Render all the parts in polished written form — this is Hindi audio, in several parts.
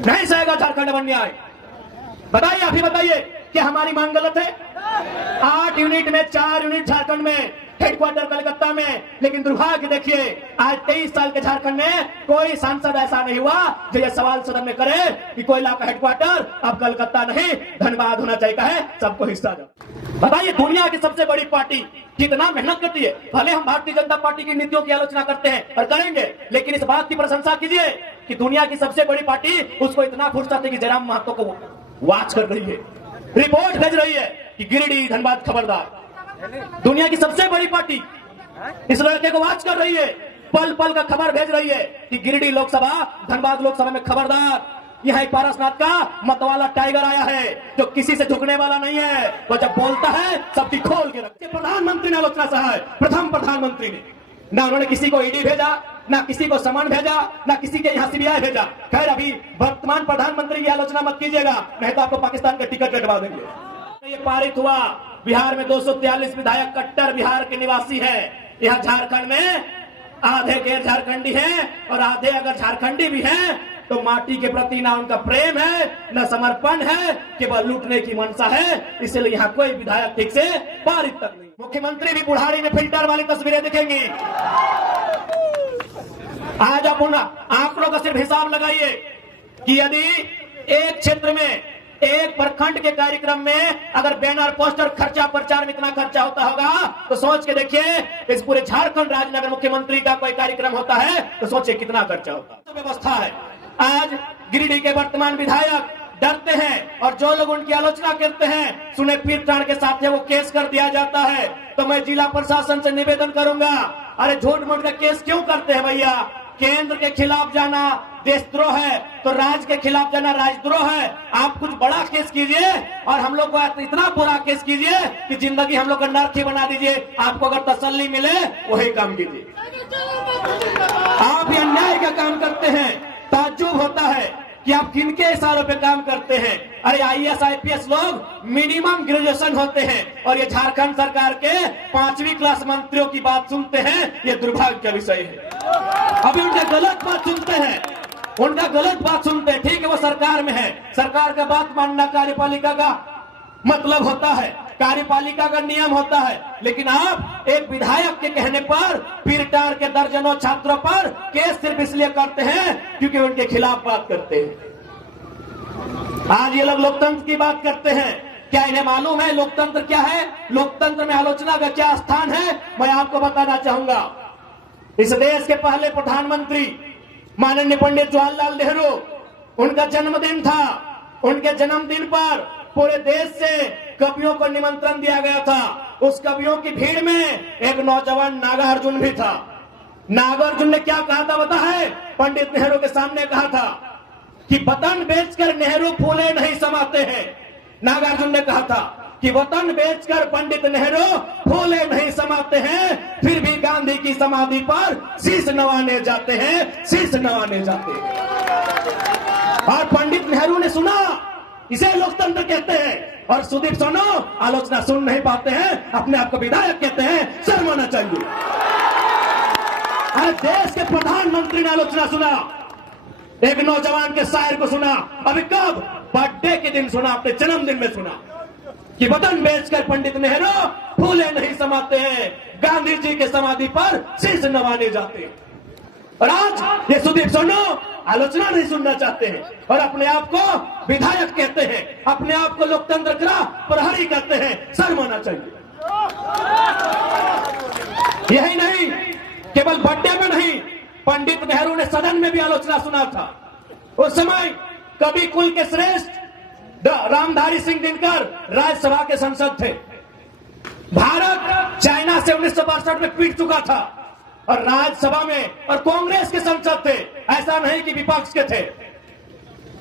नहीं सहेगा झारखंड में अन्याय। बताइए, अभी बताइए क्या हमारी मांग गलत है? 8 यूनिट में 4 यूनिट झारखंड में, हेडक्वार्टर कलकत्ता में, लेकिन दुर्भाग्य देखिए आज 23 साल के झारखंड में कोई सांसद ऐसा नहीं हुआ जो ये सवाल सदन में करे कि कोयला का हेडक्वार्टर अब कलकत्ता नहीं धनबाद होना चाहिए है, सबको हिस्सा दो। बताइए दुनिया की सबसे बड़ी पार्टी कितना मेहनत करती है। भले हम भारतीय जनता पार्टी की नीतियों की आलोचना करते हैं और करेंगे, लेकिन इस बात की प्रशंसा कीजिए कि दुनिया की सबसे बड़ी पार्टी उसको इतना फुर्सत है कि जयराम महतो को वॉच कर रही है, रिपोर्ट भेज रही है कि गिरिडीह धनबाद खबरदार। दुनिया की सबसे बड़ी पार्टी इस लड़के को वॉच कर रही है, पल पल का खबर भेज रही है कि गिरिडीह लोकसभा धनबाद लोकसभा में खबरदार। यह एक पारसनाथ का मतवाला टाइगर आया है जो किसी से झुकने वाला नहीं है, वो जब बोलता है सबकी खोल के रखते। प्रधानमंत्री ने आलोचना सहा है, प्रथम प्रधानमंत्री ने, ना उन्होंने किसी को ईडी भेजा, ना किसी को समन भेजा, ना किसी के यहाँ सीबीआई भेजा। खैर अभी वर्तमान प्रधानमंत्री की आलोचना मत कीजिएगा, नहीं तो आपको पाकिस्तान का टिकट कटवा देंगे। ये पारित हुआ, बिहार में 243 विधायक कट्टर बिहार के निवासी है। यहाँ झारखंड में आधे गैर झारखंडी हैं और आधे अगर झारखंडी भी हैं तो माटी के प्रति ना उनका प्रेम है, न समर्पण है, केवल लूटने की मंशा है। इसलिए यहाँ कोई विधायक ठीक से पारित तक नहीं। मुख्यमंत्री भी बुढ़ारी में फिल्टर वाली तस्वीरें दिखेंगी। आज आप उन आंकड़ों का सिर्फ हिसाब लगाइए कि यदि एक क्षेत्र में, एक प्रखंड के कार्यक्रम में अगर बैनर पोस्टर खर्चा प्रचार में इतना खर्चा होता होगा तो सोच के देखिए इस पूरे झारखंड राज्य में अगर मुख्यमंत्री का कोई कार्यक्रम होता है तो सोचिए कितना खर्चा होता है। व्यवस्था है। आज गिरिडीह के वर्तमान विधायक डरते हैं और जो लोग उनकी आलोचना करते हैं सुने पीर प्राण के साथ वो केस कर दिया जाता है। तो मैं जिला प्रशासन से निवेदन करूंगा, अरे झूठ मूठ का केस क्यों करते हैं भैया? केंद्र के खिलाफ जाना देशद्रोह है तो राज्य के खिलाफ जाना राजद्रोह है। आप कुछ बड़ा केस कीजिए और हम लोग को इतना बुरा केस कीजिए कि जिंदगी हम लोग का नर्क ही बना दीजिए। आपको अगर तसल्ली मिले वही काम कीजिए। आप ये अन्याय का काम करते हैं, ताज्जुब होता है कि आप किनके इशारों पे काम करते हैं। अरे IAS IPS लोग मिनिमम ग्रेजुएशन होते हैं और ये झारखंड सरकार के 5वीं क्लास मंत्रियों की बात सुनते हैं, ये दुर्भाग्य का विषय है। अभी उनका गलत बात सुनते हैं, उनका गलत बात सुनते हैं। ठीक है वो सरकार में है, सरकार का बात मानना कार्यपालिका का मतलब होता है, कार्यपालिका का नियम होता है, लेकिन आप एक विधायक के कहने पर पीरटार के दर्जनों छात्रों पर केस सिर्फ इसलिए करते हैं क्योंकि उनके खिलाफ बात करते हैं। आज ये लोग लोकतंत्र की बात करते हैं, क्या इन्हें मालूम है लोकतंत्र क्या है? लोकतंत्र में आलोचना का क्या स्थान है? मैं आपको बताना चाहूंगा। इस देश के पहले प्रधानमंत्री माननीय पंडित जवाहरलाल नेहरू, उनका जन्मदिन था। उनके जन्मदिन पर पूरे देश से कवियों को निमंत्रण दिया गया था। उस कवियों की भीड़ में एक नौजवान नागार्जुन भी था। नागार्जुन ने क्या कहा था पता है? पंडित नेहरू के सामने कहा था कि वतन बेचकर नेहरू फूले नहीं समाते हैं। नागार्जुन ने कहा था कि वतन बेचकर पंडित नेहरू फूले नहीं समाते हैं, फिर भी गांधी की समाधि पर शीश नवाने जाते हैं, शीश नवाने जाते हैं। और पंडित नेहरू ने सुना, इसे लोकतंत्र कहते हैं। और सुदीप सोनो आलोचना सुन नहीं पाते हैं, अपने आप को विधायक कहते हैं, शर्म आना चाहिए। अरे देश के प्रधानमंत्री ने आलोचना सुना, एक नौजवान के शायर को सुना, अभी कब? बर्थडे के दिन सुना, अपने जन्मदिन में सुना कि वतन बेचकर पंडित नेहरू फूले नहीं समाते हैं, गांधी जी के समाधि पर शीश नवाने जाते हैं। और आज ये सुदीप सोनो आलोचना नहीं सुनना चाहते हैं और अपने आप को विधायक कहते हैं, अपने आप को लोकतंत्र का प्रहरी कहते हैं, शर्म आना चाहिए। यही नहीं, केवल बर्थडे में नहीं, पंडित नेहरू ने सदन में भी आलोचना सुना था। उस समय कवि कुल के श्रेष्ठ रामधारी सिंह दिनकर राज्यसभा के सांसद थे। भारत चाइना से 1962 में पीट चुका था और राज्यसभा में और कांग्रेस के सांसद थे, ऐसा नहीं कि विपक्ष के थे।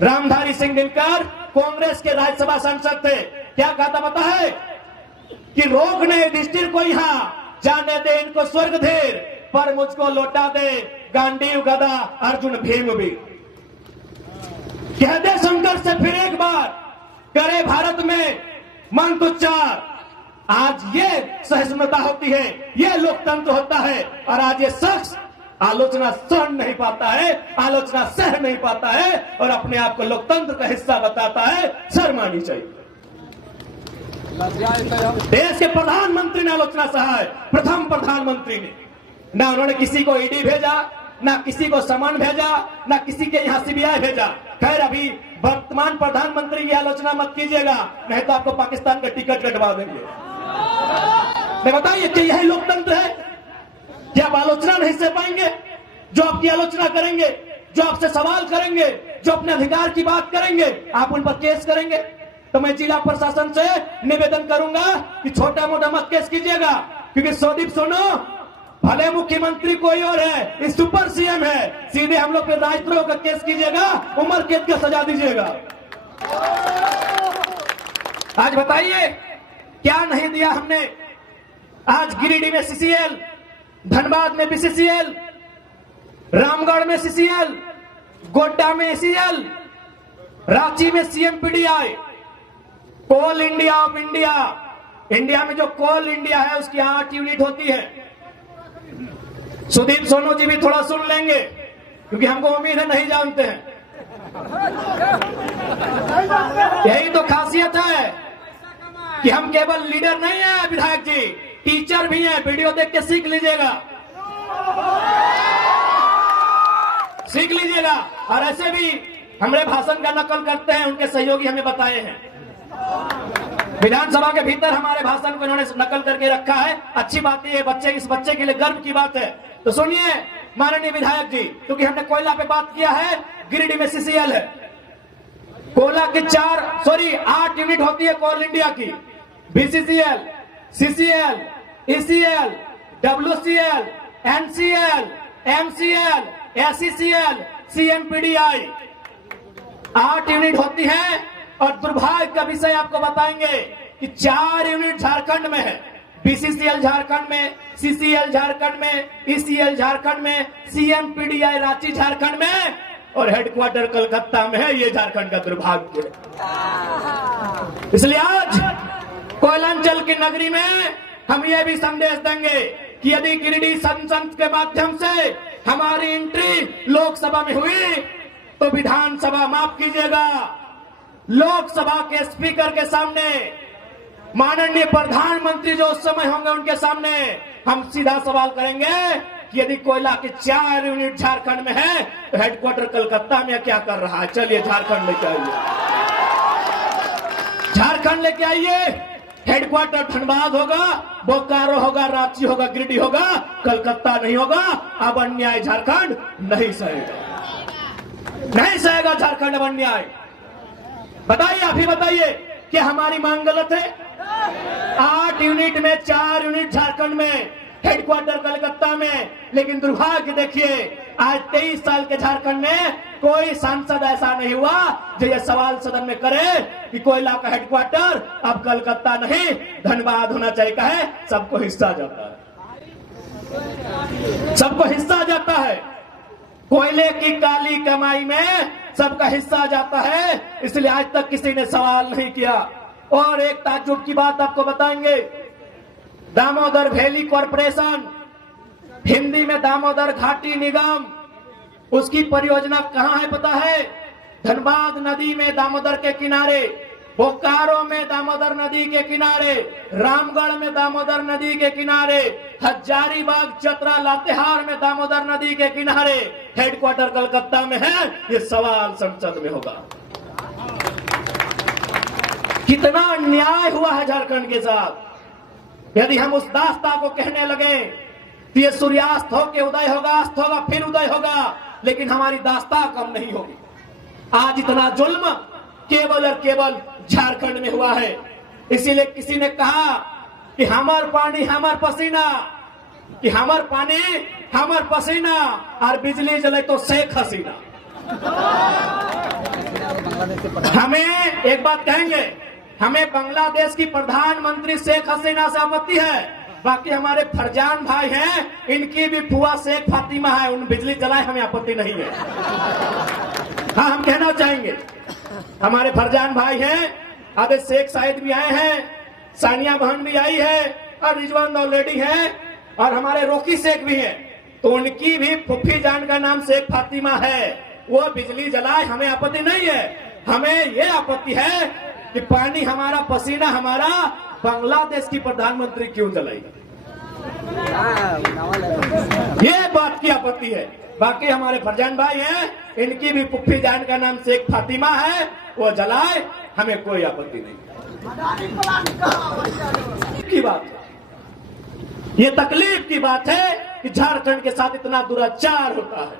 रामधारी सिंह दिनकर कांग्रेस के राज्यसभा सांसद थे। क्या कहा था पता है? कि रोकने युधिष्ठिर को यहाँ, जाने दे इनको स्वर्ग धीर, पर मुझको लौटा दे गांडीव गदा अर्जुन भीम भी। कह दे शंकर से फिर एक बार, करे भारत में मंत्र उच्चार। आज ये सहिष्णुता होती है, ये लोकतंत्र होता है। और आज ये शख्स आलोचना सहन नहीं पाता है, आलोचना सह नहीं पाता है और अपने आप को लोकतंत्र का हिस्सा बताता है, शर्म आनी चाहिए। देश के प्रधानमंत्री ने आलोचना सहा है, प्रथम प्रधानमंत्री ने। ना उन्होंने किसी को ईडी भेजा, ना किसी को समन भेजा, ना किसी के यहाँ सीबीआई भेजा। खैर अभी वर्तमान प्रधानमंत्री की आलोचना मत कीजिएगा, नहीं तो आपको पाकिस्तान का टिकट कटवा देंगे। मैं बताइए कि यही लोकतंत्र है कि आप आलोचना नहीं सह पाएंगे? जो आपकी आलोचना करेंगे, जो आपसे सवाल करेंगे, जो अपने अधिकार की बात करेंगे, आप उन पर केस करेंगे। तो मैं जिला प्रशासन से निवेदन करूंगा कि छोटा मोटा मत केस कीजिएगा, क्योंकि सोदीप सोनो भले मुख्यमंत्री कोई और है, इस सुपर सीएम है, सीधे हम लोग पे राजद्रोह का केस कीजिएगा, उम्र कैद का सजा दीजिएगा। आज बताइए क्या नहीं दिया हमने। आज गिरिडीह में सीसीएल, धनबाद में बीसीसीएल, रामगढ़ में सीसीएल, गोड्डा में एसीएल, रांची में CMPDI, coal India of India. India में जो कोल इंडिया है उसकी 8 यूनिट होती है। सुदीप सोनू जी भी थोड़ा सुन लेंगे, क्योंकि हमको उम्मीद है नहीं जानते हैं। यही तो खासियत है कि हम केवल लीडर नहीं है विधायक जी, टीचर भी हैं। वीडियो देख के सीख लीजिएगा, सीख लीजिएगा। और ऐसे भी हमारे भाषण का नकल करते हैं, उनके सहयोगी हमें बताए हैं। विधानसभा के भीतर हमारे भाषण को इन्होंने नकल करके रखा है। अच्छी बात है, इस बच्चे के लिए गर्व की बात है। तो सुनिए माननीय विधायक जी, क्योंकि हमने कोयला पे बात किया है, गिरिडीह में सीसीएल है। कोयला की 8 यूनिट होती है कोल इंडिया की। BCCL, CCL, ECL, WCL, NCL, MCL, SECL, CMPDI 8 unit होती है। और दुर्भाग्य का विषय आपको बताएंगे कि 4 यूनिट झारखंड में है। बीसीसीएल झारखंड में, सीसीएल झारखंड में, ईसीएल झारखंड में, सीएमपीडीआई रांची झारखंड में और हेडक्वार्टर कलकत्ता में है। ये झारखंड का दुर्भाग्य है। इसलिए आज कोयलांचल की नगरी में हम ये भी संदेश देंगे कि यदि गिरिडीह संसद के माध्यम से हमारी एंट्री लोकसभा में हुई तो विधानसभा, माफ कीजिएगा, लोकसभा के स्पीकर के सामने, माननीय प्रधानमंत्री जो उस समय होंगे उनके सामने हम सीधा सवाल करेंगे कि यदि कोयला की 4 यूनिट झारखंड में है तो हेडक्वार्टर कलकत्ता में क्या कर रहा है? चलिए झारखंड लेके आइए, झारखंड लेके आइए। हेडक्वार्टर धनबाद होगा, बोकारो होगा, रांची होगा, गिरिडीह होगा, कलकत्ता नहीं होगा। अब अन्याय झारखंड नहीं सहेगा, नहीं सहेगा झारखंड अब अन्याय। बताइए, आप ही बताइए कि हमारी मांग गलत है? 8 यूनिट में 4 यूनिट झारखंड में, हेडक्वार्टर कलकत्ता में। लेकिन दुर्भाग्य देखिए, आज 23 साल के झारखंड में कोई सांसद ऐसा नहीं हुआ जो ये सवाल सदन में करे कि कोयला का हेडक्वार्टर अब कलकत्ता नहीं धनबाद होना चाहिए। कहे सबको हिस्सा जाता है, सबको हिस्सा जाता है। कोयले की काली कमाई में सबका हिस्सा जाता है, इसलिए आज तक किसी ने सवाल नहीं किया। और एक ताज्जुब की बात आपको बताएंगे, दामोदर वैली कॉरपोरेशन, हिंदी में दामोदर घाटी निगम, उसकी परियोजना कहां है पता है? धनबाद नदी में दामोदर के किनारे, बोकारो में दामोदर नदी के किनारे, रामगढ़ में दामोदर नदी के किनारे, हजारीबाग, चतरा, लातेहार में दामोदर नदी के किनारे। हेडक्वार्टर कलकत्ता में है। ये सवाल संसद में होगा। कितना अन्याय हुआ है झारखंड के साथ। यदि हम उस दास्ता को कहने लगे तो ये सूर्यास्त होके उदय होगा, अस्त होगा, फिर उदय होगा, लेकिन हमारी दास्ता कम नहीं होगी। आज इतना जुल्म केवल और केवल झारखंड में हुआ है। इसीलिए किसी ने कहा कि हमार पानी हमार पसीना, कि हमार पानी हमार पसीना और बिजली जले तो शेख हसीना। हमें एक बात कहेंगे, हमें बांग्लादेश की प्रधानमंत्री शेख हसीना से आपत्ति है, बाकी हमारे फरजान भाई हैं, इनकी भी फुआ शेख फातिमा है, उन बिजली जलाए हमें आपत्ति नहीं है। हाँ, हम कहना चाहेंगे हमारे फरजान भाई हैं, आधे शेख साहिद भी आए हैं, सानिया बहन भी आई है और रिजवान दौलेडी है और हमारे रोकी शेख भी हैं। तो उनकी भी फुफ्फी जान का नाम शेख फातिमा है, वो बिजली जलाए, हमें आपत्ति नहीं है। हमें ये आपत्ति है कि पानी हमारा, पसीना हमारा, बांग्लादेश की प्रधानमंत्री क्यों जलाई, ये बात की आपत्ति है। बाकी हमारे फरजान भाई हैं, इनकी भी फुफ्फी जान का नाम शेख फातिमा है, वो जलाए, हमें कोई आपत्ति नहीं की बात है। ये तकलीफ की बात है कि झारखंड के साथ इतना दुराचार होता है।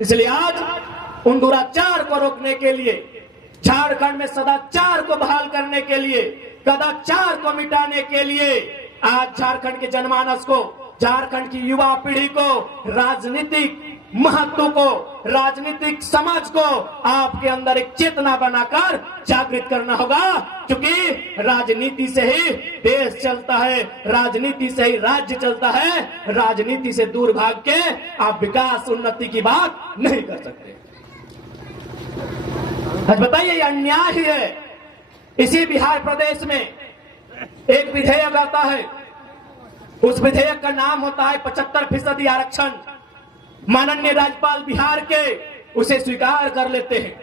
इसलिए आज उन दुराचार को रोकने के लिए, झारखंड में सदाचार को बहाल करने के लिए, कदाचार को मिटाने के लिए आज झारखंड के जनमानस को, झारखंड की युवा पीढ़ी को, राजनीतिक महत्व को, राजनीतिक समझ को आपके अंदर एक चेतना बनाकर जागृत करना होगा। क्योंकि राजनीति से ही देश चलता है, राजनीति से ही राज्य चलता है। राजनीति से दूर भाग के आप विकास उन्नति की बात नहीं कर सकते। आज बताइए, ये अन्याय ही है। इसी बिहार प्रदेश में एक विधेयक आता है, उस विधेयक का नाम होता है 75% आरक्षण। माननीय राज्यपाल बिहार के उसे स्वीकार कर लेते हैं।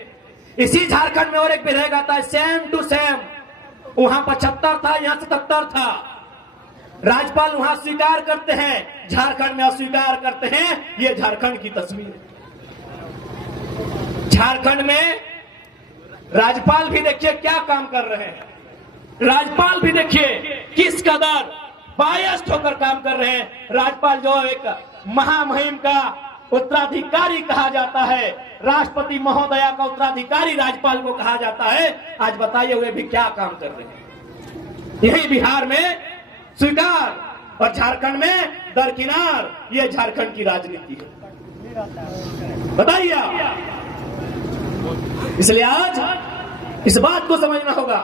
इसी झारखंड में और एक विधेयक आता है सेम टू सेम, वहां 75 था, यहां 77 था। राज्यपाल वहां स्वीकार करते हैं, झारखंड में अस्वीकार करते हैं। ये झारखंड की तस्वीर है। झारखंड में राज्यपाल भी देखिए क्या काम कर रहे हैं। राज्यपाल भी देखिए किस कदर बायस्ड होकर काम कर रहे हैं। राज्यपाल जो एक महामहिम का उत्तराधिकारी कहा जाता है, राष्ट्रपति महोदया का उत्तराधिकारी राज्यपाल को कहा जाता है। आज बताइए वे भी क्या काम कर रहे हैं। यही बिहार में स्वीकार और झारखंड में दरकिनार। ये झारखंड की राजनीति है, बताइए। इसलिए आज इस बात को समझना होगा।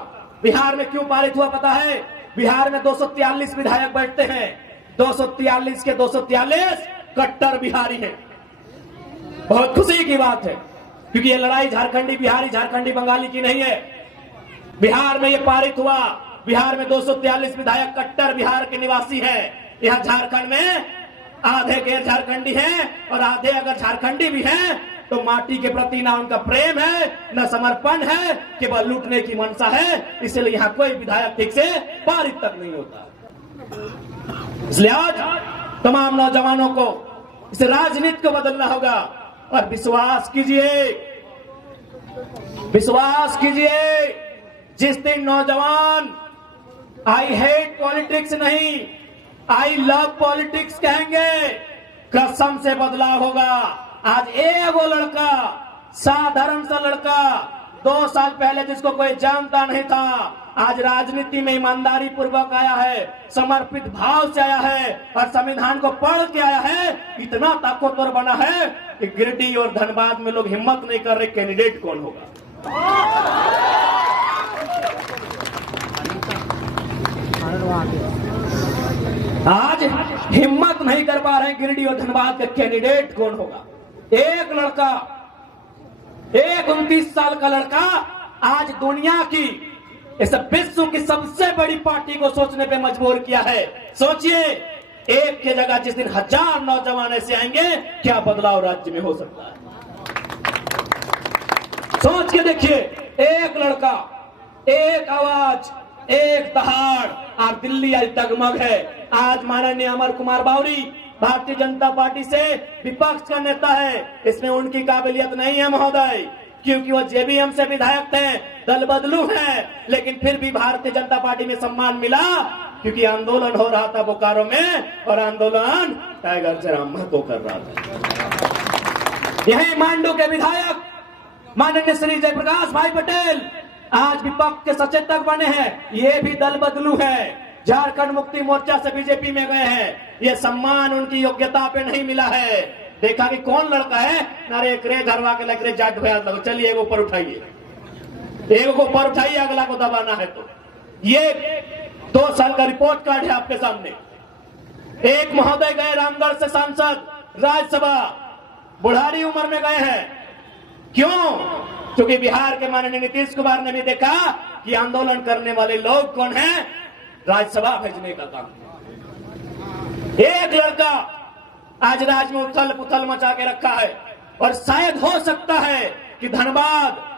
बिहार में क्यों पारित हुआ पता है? बिहार में 243 विधायक बैठते हैं। 243 के 243 कट्टर बिहारी हैं। बहुत खुशी की बात है, क्योंकि ये लड़ाई झारखंडी बिहारी, झारखंडी बंगाली की नहीं है। बिहार में ये पारित हुआ। बिहार में 243 विधायक कट्टर बिहार के निवासी हैं। यहाँ झारखंड में आधे गैर झारखंडी हैं और आधे अगर झारखंडी भी हैं तो माटी के प्रति ना उनका प्रेम है, न समर्पण है, केवल लूटने की मंशा है। इसलिए यहाँ कोई विधायक ठीक से पारित तक नहीं होता। इसलिए आज तमाम नौजवानों को इस राजनीति को बदलना होगा और विश्वास कीजिए, विश्वास कीजिए। जिस दिन नौजवान आई हेट पॉलिटिक्स नहीं, आई लव पॉलिटिक्स कहेंगे, कसम से बदलाव होगा। आज एगो लड़का, साधारण सा लड़का, 2 साल पहले जिसको कोई जानता नहीं था, आज राजनीति में ईमानदारी पूर्वक आया है, समर्पित भाव से आया है और संविधान को पढ़ के आया है। इतना ताकतवर बना है कि गिरिडीह और धनबाद में लोग हिम्मत नहीं कर रहे कैंडिडेट कौन होगा। आज हिम्मत नहीं कर पा रहे गिरिडीह और धनबाद का कैंडिडेट कौन होगा। एक लड़का, एक 29 साल का लड़का आज दुनिया की, इस विश्व की सबसे बड़ी पार्टी को सोचने पे मजबूर किया है। सोचिए, एक की जगह जिस दिन 1000 नौजवान ऐसे आएंगे, क्या बदलाव राज्य में हो सकता है। सोच के देखिए, एक लड़का, एक आवाज, एक दहाड़। आप दिल्ली आज डगमग है। आज माननीय अमर कुमार बावरी भारतीय जनता पार्टी से विपक्ष का नेता है। इसमें उनकी काबिलियत नहीं है महोदय, क्योंकि वो जेबीएम से विधायक थे, दल बदलू हैं, लेकिन फिर भी भारतीय जनता पार्टी में सम्मान मिला क्योंकि आंदोलन हो रहा था बोकारो में और आंदोलन टाइगर जयराम महतो कर रहा था। यही मांडू के विधायक माननीय श्री जयप्रकाश भाई पटेल आज विपक्ष के सचेतक बने हैं। ये भी दल बदलू है, झारखंड मुक्ति मोर्चा से बीजेपी में गए हैं। ये सम्मान उनकी योग्यता पे नहीं मिला है। देखा कि कौन लड़का है, नारे एक रे घरवा के लग रहे जाट भैया लगो, चलिए एक ऊपर उठाइए, एक को ऊपर उठाइए, अगला को दबाना है। तो ये 2 साल का रिपोर्ट कार्ड है आपके सामने। एक महोदय गए रामगढ़ से सांसद राज्यसभा, बुढ़ारी उम्र में गए हैं। क्यों? क्योंकि बिहार के माननीय नीतीश कुमार ने भी देखा कि आंदोलन करने वाले लोग कौन हैं, राज्यसभा भेजने का काम। एक लड़का आज राज्य में उथल पुथल मचा के रखा है। और शायद हो सकता है कि धनबाद